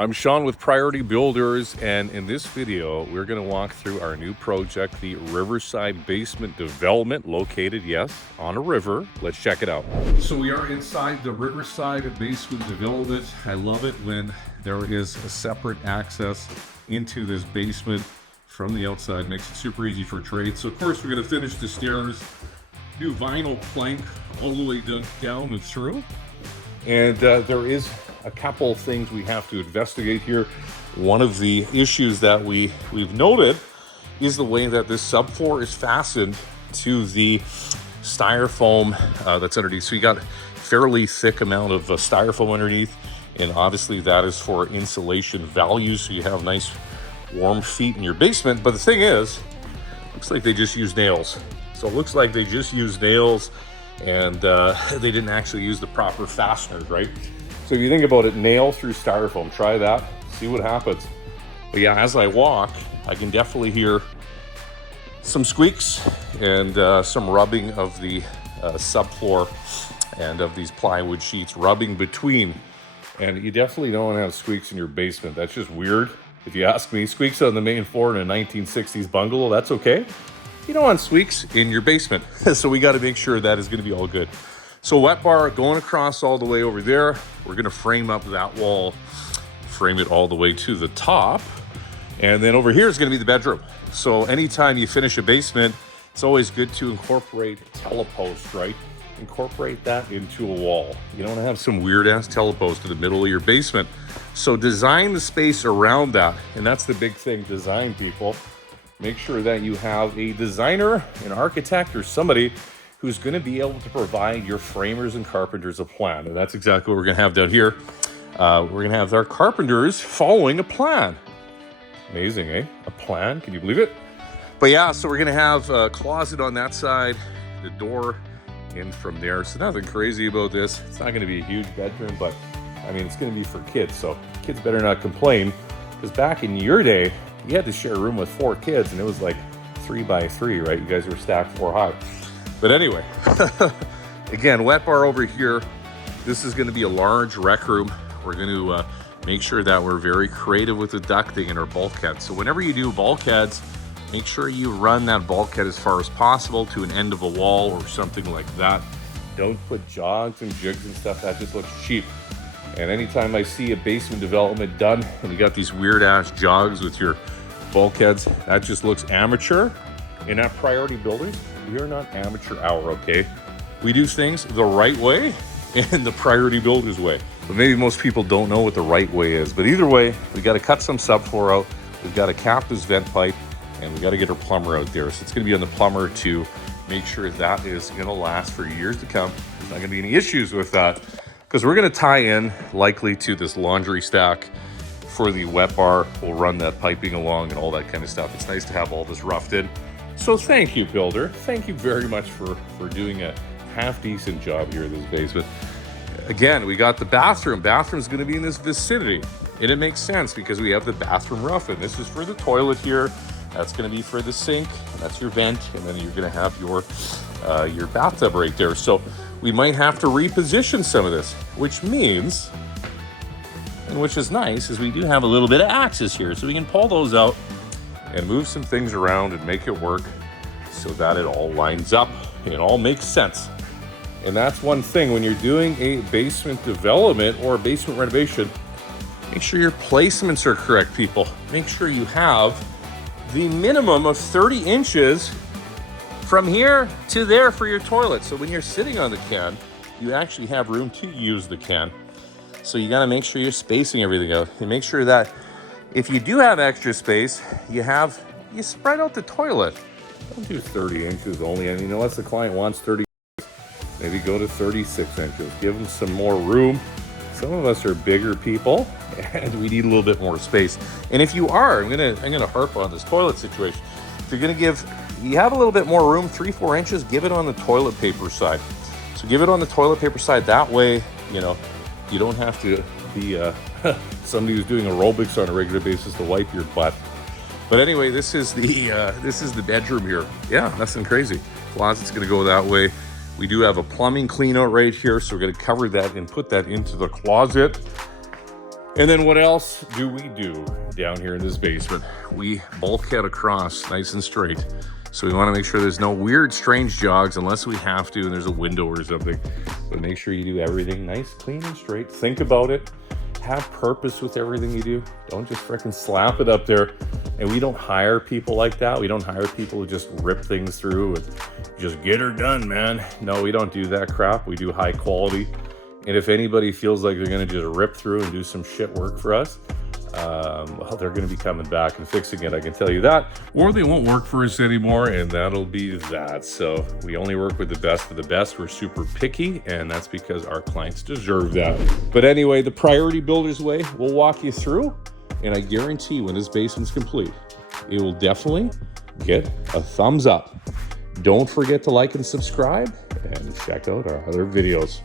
I'm Sean with Priority Builders, and in this video, we're going to walk through our new project, the Riverside basement development, located, yes, on a river. Let's check it out. So we are inside the Riverside basement development. I love it when there is a separate access into this basement from the outside. Makes it super easy for trade. So of course, we're going to finish the stairs, do vinyl plank all the way down and through. And there is a couple things we have to investigate here. One of the issues that we've noted is the way that this subfloor is fastened to the styrofoam that's underneath. So you got a fairly thick amount of styrofoam underneath, and obviously that is for insulation value, so you have nice warm feet in your basement. But the thing is, looks like they just used nails. So it looks like they just used nails and they didn't actually use the proper fasteners, right? So if you think about it, nail through styrofoam, try that, see what happens. But yeah, as I walk, I can definitely hear some squeaks and some rubbing of the subfloor and of these plywood sheets rubbing between. And you definitely don't want to have squeaks in your basement. That's just weird. If you ask me, squeaks on the main floor in a 1960s bungalow, that's okay. You don't want squeaks in your basement. So we got to make sure that is going to be all good. So wet bar going across all the way over there. We're going to frame up that wall, frame it all the way to the top. And then over here is going to be the bedroom. So anytime you finish a basement, it's always good to incorporate telepost, right? Incorporate that into a wall. You don't want to have some weird ass telepost in the middle of your basement. So design the space around that. And that's the big thing, design, people. Make sure that you have a designer, an architect, or somebody who's going to be able to provide your framers and carpenters a plan. And that's exactly what we're going to have down here. We're going to have our carpenters following a plan. Amazing, eh? A plan, can you believe it? But yeah, so we're going to have a closet on that side, the door in from there. So nothing crazy about this. It's not going to be a huge bedroom, but I mean, it's going to be for kids. So kids better not complain, because back in your day, you had to share a room with 4 kids and it was like 3 by 3, right? You guys were stacked 4 high. But anyway, again, wet bar over here. This is going to be a large rec room. We're going to make sure that we're very creative with the ducting and our bulkheads. So whenever you do bulkheads, make sure you run that bulkhead as far as possible to an end of a wall or something like that. Don't put jogs and jigs and stuff. That just looks cheap. And anytime I see a basement development done and you got these weird ass jogs with your bulkheads, that just looks amateur. And at Priority Builders, we are not amateur hour, okay? We do things the right way and the Priority Builders way. But maybe most people don't know what the right way is. But either way, we got to cut some subfloor out. We've got to cap this vent pipe, and we got to get our plumber out there. So it's going to be on the plumber to make sure that is going to last for years to come. There's not going to be any issues with that, because we're going to tie in likely to this laundry stack for the wet bar. We'll run that piping along and all that kind of stuff. It's nice to have all this roughed in. So thank you, builder. Thank you very much for doing a half-decent job here in this basement. Again, we got the bathroom. Bathroom's going to be in this vicinity. And it makes sense because we have the bathroom rough in. This is for the toilet here. That's going to be for the sink. And that's your vent. And then you're going to have your bathtub right there. So we might have to reposition some of this, which means, and which is nice, is we do have a little bit of access here. So we can pull those out and move some things around and make it work so that it all lines up and it all makes sense. And that's one thing when you're doing a basement development or a basement renovation, make sure your placements are correct, people. Make sure you have the minimum of 30 inches from here to there for your toilet. So when you're sitting on the can, you actually have room to use the can. So you got to make sure you're spacing everything out and make sure that if you do have extra space, you spread out the toilet. Don't do 30 inches only. I mean, unless the client wants 30, maybe go to 36 inches. Give them some more room. Some of us are bigger people and we need a little bit more space. And if you are, I'm gonna harp on this toilet situation. If you're gonna you have a little bit more room, 3-4 inches, give it on the toilet paper side. So give it on the toilet paper side. That way, you don't have to be somebody who's doing aerobics on a regular basis to wipe your butt. But anyway, this is the bedroom here. Yeah, nothing crazy. Closet's gonna go that way. We do have a plumbing clean out right here, so we're gonna cover that and put that into the closet. And then what else do we do down here in this basement? We bulkhead across nice and straight. So we want to make sure there's no weird, strange jogs unless we have to and there's a window or something. But make sure you do everything nice, clean, and straight. Think about it. Have purpose with everything you do. Don't just freaking slap it up there. And we don't hire people like that. We don't hire people who just rip things through and just get her done, man. No, we don't do that crap. We do high quality. And if anybody feels like they're going to just rip through and do some shit work for us, well, they're going to be coming back and fixing it, I can tell you that. Or they won't work for us anymore, and that'll be that. So we only work with the best of the best. We're super picky, and that's because our clients deserve that. But anyway, the Priority Builders way, we'll walk you through, and I guarantee when this basement's complete, it will definitely get a thumbs up. Don't forget to like and subscribe, and check out our other videos.